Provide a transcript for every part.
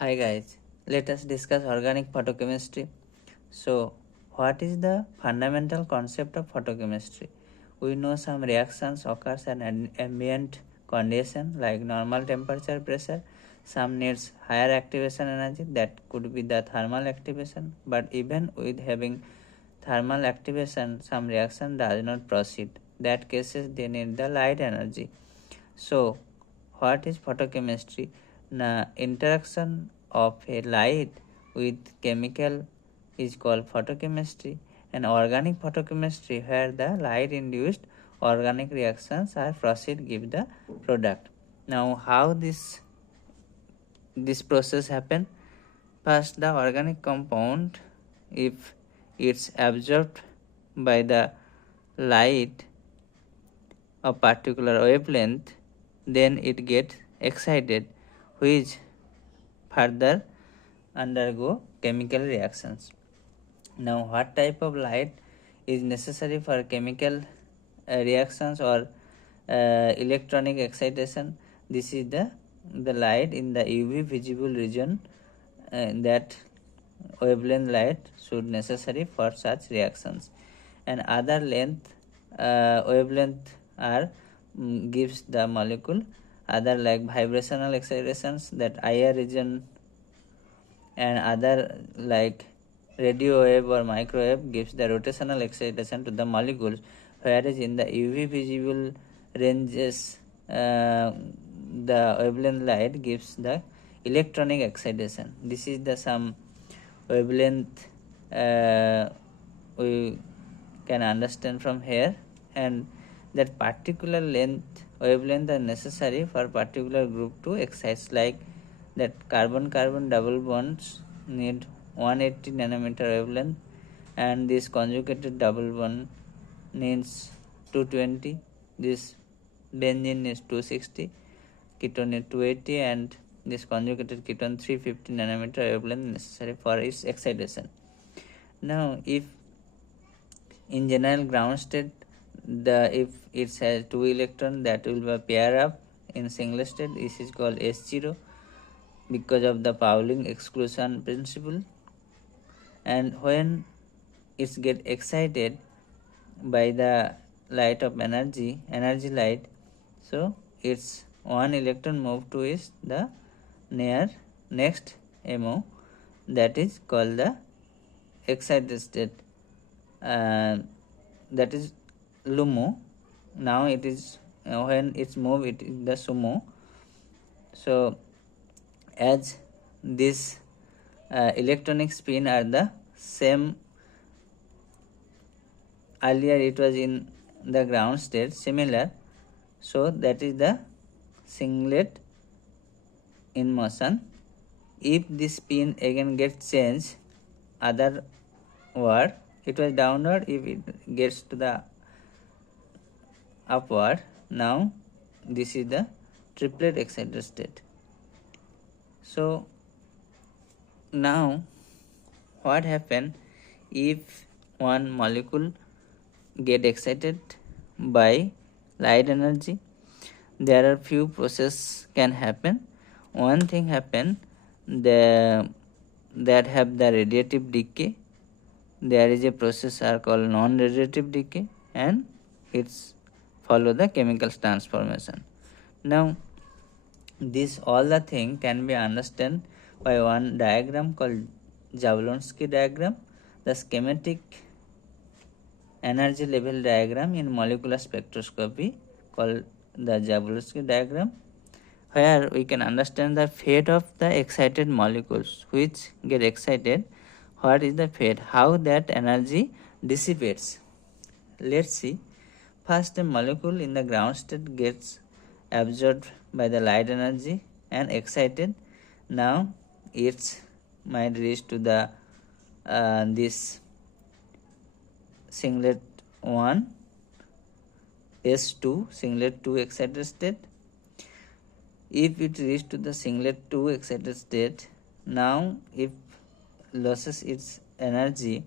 Hi guys, let us discuss organic photochemistry. So, what is the fundamental concept of photochemistry? We know some reactions occurs at an ambient condition like normal temperature pressure. Some needs higher activation energy, that could be the thermal activation, but even with having thermal activation, some reaction does not proceed. That cases they need the light energy. So, what is photochemistry? The interaction of a light with chemical is called photochemistry, and organic photochemistry where the light induced organic reactions are proceed give the product. Now how this process happen? First, the organic compound, if it's absorbed by the light of particular wavelength, then it gets excited, which further undergo chemical reactions. Now, what type of light is necessary for chemical reactions or electronic excitation? This is the light in the UV visible region, that wavelength light should necessary for such reactions, and other length wavelength are gives the molecule other like vibrational excitations, that IR region, and other like radio wave or microwave gives the rotational excitation to the molecules, whereas in the UV visible ranges the wavelength light gives the electronic excitation. This is the some wavelength we can understand from here, and that particular length wavelength are necessary for particular group to excite, like that carbon carbon double bonds need 180 nanometer wavelength, and this conjugated double bond needs 220, this benzene is 260, ketone is 280, and this conjugated ketone 350 nanometer wavelength necessary for its excitation. Now if in general ground state, if it has 2 electron, that will be pair up. In singlet state, this is called S0 because of the Pauling exclusion principle. And when it get excited by the light of energy light, so its one electron move to is the next MO, that is called the excited state, that is LUMO. Now it is when it's move, it is the SUMO. So as this electronic spin are the same, earlier it was in the ground state similar, so that is the singlet in motion. If this spin again gets changed otherward, it was downward, if it gets to the upward, now this is the triplet excited state. So now what happen if one molecule get excited by light energy? There are few process can happen. One thing happen, that have the radiative decay. There is a process are called non-radiative decay, and it's follow the chemical transformation. Now this all the thing can be understood by one diagram called Jablonski diagram, the schematic energy level diagram in molecular spectroscopy called the Jablonski diagram, where we can understand the fate of the excited molecules which get excited. What is the fate, how that energy dissipates? Let's see. First, a molecule in the ground state gets absorbed by the light energy and excited. Now it's might reach to the this singlet 1 S2 singlet 2 excited state. If it reach to the singlet 2 excited state, now if loses its energy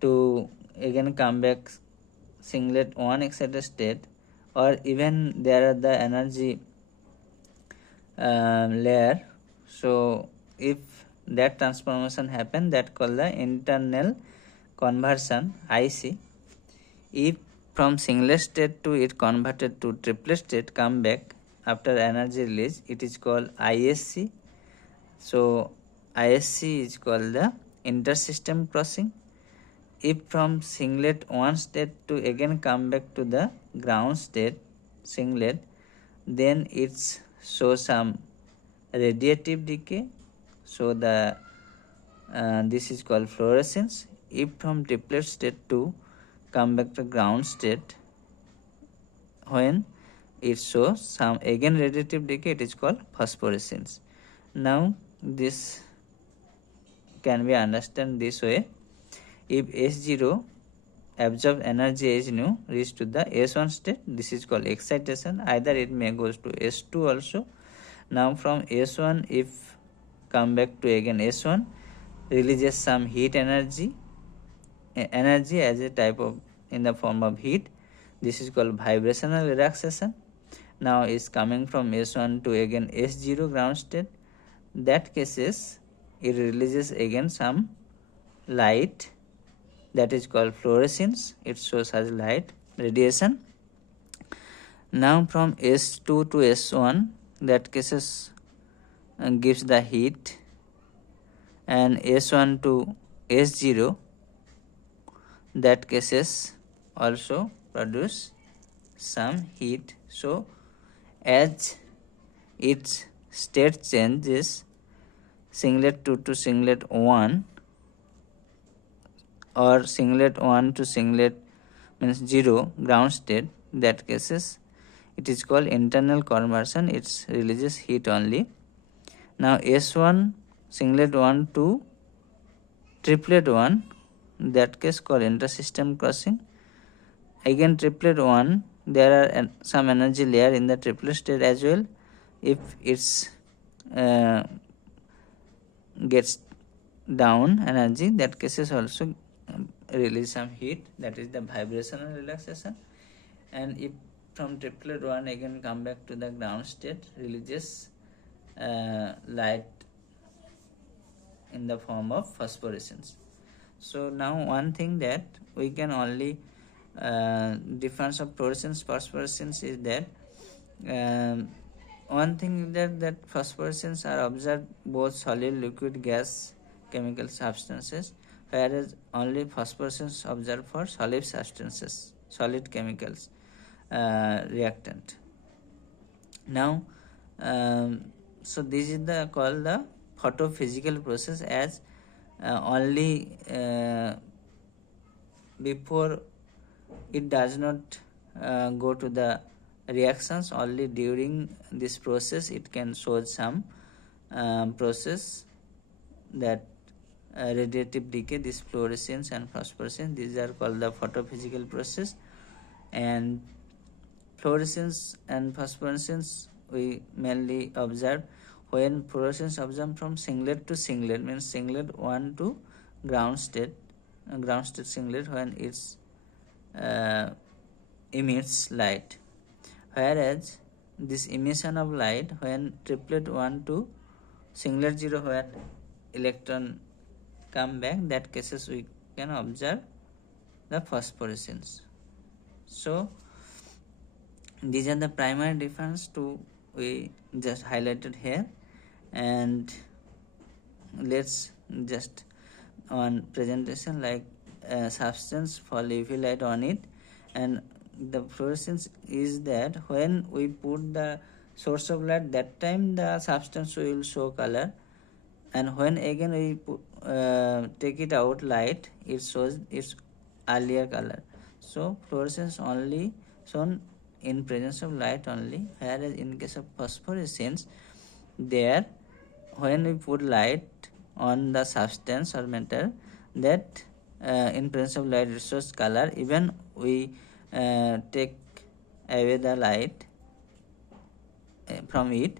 to again come back singlet 1 excited state, or even there are the energy layer So if that transformation happen, that called the internal conversion IC. If from singlet state to it converted to triplet state come back after energy release, it is called ISC. So ISC is called the intersystem crossing. If from singlet one state to again come back to the ground state singlet, then it's show some radiative decay. So the this is called fluorescence. If from triplet state to come back to ground state, when it shows some again radiative decay, it is called phosphorescence. Now this can be understood this way. If S0 absorbed energy H nu reach to the S1 state, this is called excitation. Either it may goes to S2 also. Now from S1 if come back to again S1, releases some heat energy as a type of in the form of heat. This is called vibrational relaxation. Now is coming from S1 to again S0 ground state. That cases it releases again some light, that is called fluorescence. It shows as light radiation. Now from S2 to S1, that cases gives the heat, and S1 to S0, that cases also produce some heat. So as its state changes, singlet 2 to singlet 1, or singlet 1 to singlet means 0 ground state, that cases it is called internal conversion. It releases heat only. Now S1 singlet 1 to triplet 1, that case called intersystem crossing. Again triplet 1, there are some energy layer in the triplet state as well. If it's gets down energy, that cases also release some heat, that is the vibrational relaxation. And if from triplet 1 again come back to the ground state, releases light in the form of phosphorescence. So now one thing that we can only difference of fluorescence phosphorescence is that one thing that phosphorescence are observed both solid, liquid, gas, chemical substances, whereas only phosphorescence observed for solid substances, solid chemicals reactant. Now so this is the called the photophysical process, as only before it does not go to the reactions, only during this process it can show some process, that radiative decay, this fluorescence and phosphorescence, these are called the photophysical process. And fluorescence and phosphorescence we mainly observe when fluorescence observed from singlet to singlet, means singlet 1 to ground state singlet, when it's emits light. Whereas this emission of light when triplet 1 to singlet 0, where electron come back, that cases we can observe the phosphorescence. So these are the primary difference to we just highlighted here. And let's just on presentation like substance fall UV light on it, and the fluorescence is that when we put the source of light, that time the substance will show color, and when again we put, take it out light, it shows its earlier color. So fluorescence only shown in presence of light only, whereas in case of phosphorescence, there when we put light on the substance or matter, that in presence of light it shows color. Even we take away the light from it,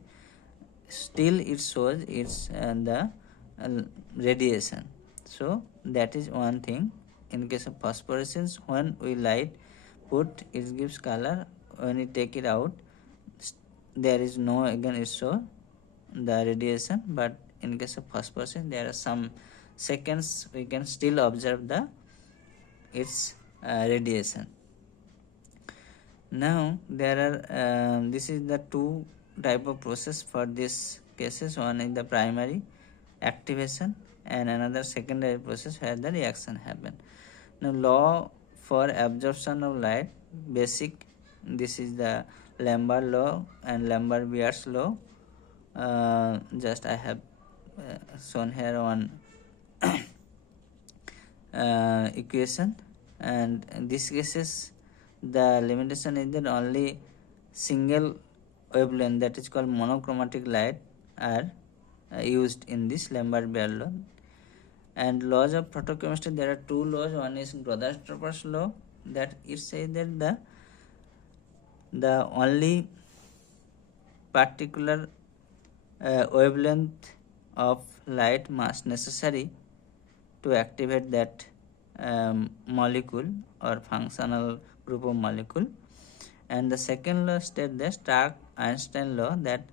still it shows its the radiation. So that is one thing. In case of phosphorescence, when we light put, it gives color. When we take it out, there is no, again it shows the radiation, but in case of phosphorescence there are some seconds we can still observe the its radiation. Now there are this is the two type of process for this cases. One is the primary activation and another secondary process where the reaction happen. Now law for absorption of light, basic, this is the Lambert law and Lambert-Beer's law. Just I have shown here one equation, and in this cases the limitation is that only single wavelength, that is called monochromatic light, are used in this Lambert-Beer law. And laws of photochemistry, there are two laws. One is Brothers-Tropper's law, that it says that the only particular wavelength of light mass necessary to activate that molecule or functional group of molecule. And the second law states the Stark-Einstein law, that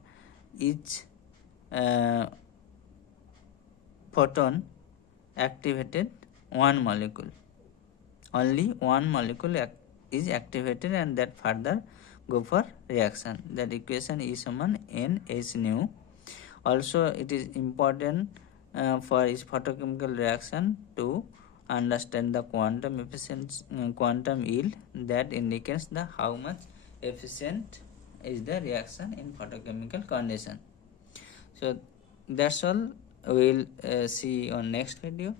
each photon activated one molecule, only one molecule is activated, and that further go for reaction. That equation is sum n h nu. Also it is important for each photochemical reaction to understand the quantum efficiency, quantum yield, that indicates the how much efficient is the reaction in photochemical condition. So that's all. We will see on next video.